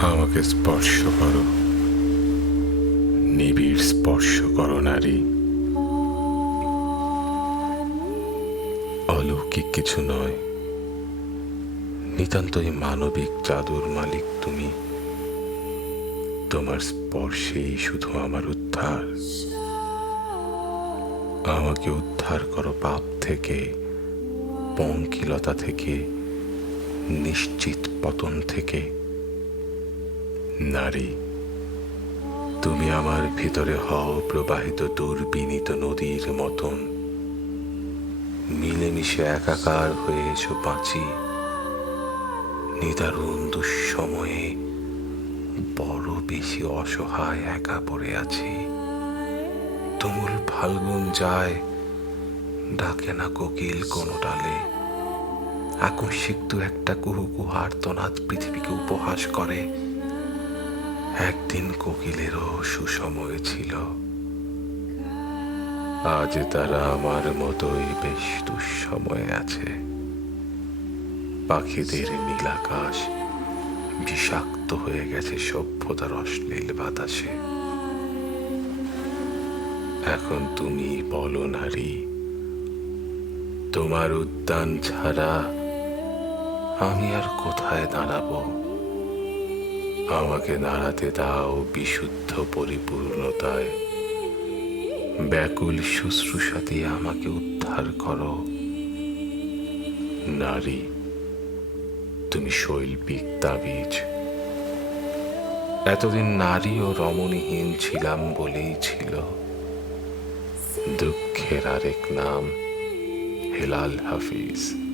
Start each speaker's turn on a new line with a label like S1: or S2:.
S1: আমাকে স্পর্শ করো। নিবিড় স্পর্শ করো, নারী। অলৌকিক কিছু নয়। নিতান্তই মানবিক জাদুর মালিক তুমি। তোমার স্পর্শেই শুধু আমার উদ্ধার। আমাকে উদ্ধার করো পাপ থেকে, পঙ্কিলতা থেকে, নিশ্চিত পতন থেকে। নারী, তুমি আমার ভিতরে হও প্রবাহিত দুর্বিনীত নদীর মতন। মিলেমিশে একাকার হয়ে এসো বাঁচি নিদারুণ দুঃসময়ে বড় বেশি অসহায় একা পড়ে আছি। তুমুল ফাল্গুন যায়, ডাকে না কোকিল কোনো ডালে। আকস্মিক দু একটা কুহু কুহার তনাদ পৃথিবীকে উপহাস করে। একদিন কোকিলেরও সুসময় ছিল। আজ তারা আমার মতোই বেশ দুঃসময়ে আছে। পাখিদের নীলাকাশ বিষাক্ত হয়ে গেছে সভ্যতার অশ্লীল বাতাসে। এখন তুমি বলো নারী তোমার উদ্যান ছাড়া আমি আর কোথায় দাঁড়াবো? আমাকে দাঁড়াতে দাও বিশুদ্ধ পরিপূর্ণতায়। ব্যাকুল শুশ্রূষা দিয়ে আমাকে উদ্ধার করো। নারী, তুমি শৈল্পিক তাবিজ। এতদিন নারী ও রমণীহীন ছিলাম বলেই ছিল। দুঃখের আরেক নাম হেলাল হাফিজ।